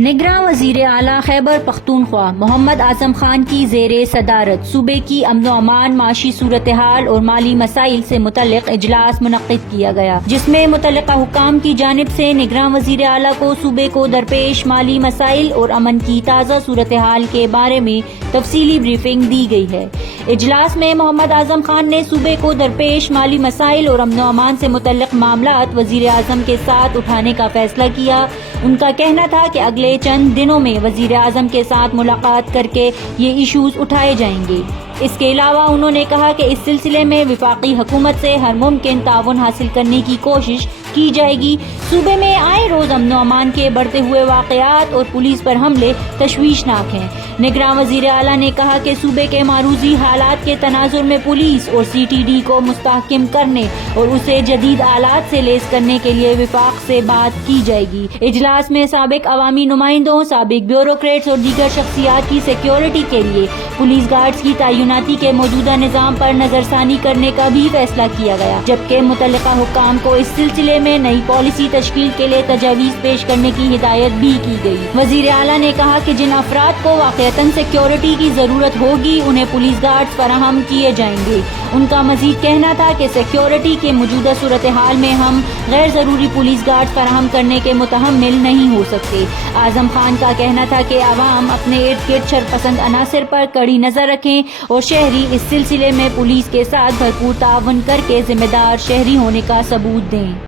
نگراں وزیر اعلیٰ خیبر پختونخوا محمد اعظم خان کی زیر صدارت صوبے کی امن و امان، معاشی صورتحال اور مالی مسائل سے متعلق اجلاس منعقد کیا گیا، جس میں متعلقہ حکام کی جانب سے نگراں وزیر اعلیٰ کو صوبے کو درپیش مالی مسائل اور امن کی تازہ صورتحال کے بارے میں تفصیلی بریفنگ دی گئی ہے۔ اجلاس میں محمد اعظم خان نے صوبے کو درپیش مالی مسائل اور امن و امان سے متعلق معاملات وزیر اعظم کے ساتھ اٹھانے کا فیصلہ کیا۔ ان کا کہنا تھا کہ اگلے چند دنوں میں وزیر اعظم کے ساتھ ملاقات کر کے یہ ایشوز اٹھائے جائیں گے۔ اس کے علاوہ انہوں نے کہا کہ اس سلسلے میں وفاقی حکومت سے ہر ممکن تعاون حاصل کرنے کی کوشش کی جائے گی۔ صوبے میں آئے روز امن و امان کے بڑھتے ہوئے واقعات اور پولیس پر حملے تشویشناک ہیں۔ نگراں وزیر اعلیٰ نے کہا کہ صوبے کے معروضی حالات کے تناظر میں پولیس اور سی ٹی ڈی کو مستحکم کرنے اور اسے جدید آلات سے لیس کرنے کے لیے وفاق سے بات کی جائے گی۔ اجلاس میں سابق عوامی نمائندوں، سابق بیوروکریٹس اور دیگر شخصیات کی سیکیورٹی کے لیے پولیس گارڈز کی تعیناتی کے موجودہ نظام پر نظر ثانی کرنے کا بھی فیصلہ کیا گیا، جبکہ متعلقہ حکام کو اس سلسلے میں نئی پالیسی تشکیل کے لیے تجاویز پیش کرنے کی ہدایت بھی کی گئی۔ وزیر اعلیٰ نے کہا کہ جن افراد کو واقعتاً سیکیورٹی کی ضرورت ہوگی انہیں پولیس گارڈز فراہم کیے جائیں گے۔ ان کا مزید کہنا تھا کہ سیکیورٹی کے موجودہ صورتحال میں ہم غیر ضروری پولیس گارڈز فراہم کرنے کے متحمل نہیں ہو سکتے۔ اعظم خان کا کہنا تھا کہ عوام اپنے ارد گرد شرپسند عناصر پر کڑی نظر رکھیں اور شہری اس سلسلے میں پولیس کے ساتھ بھرپور تعاون کر کے ذمہ دار شہری ہونے کا ثبوت دیں۔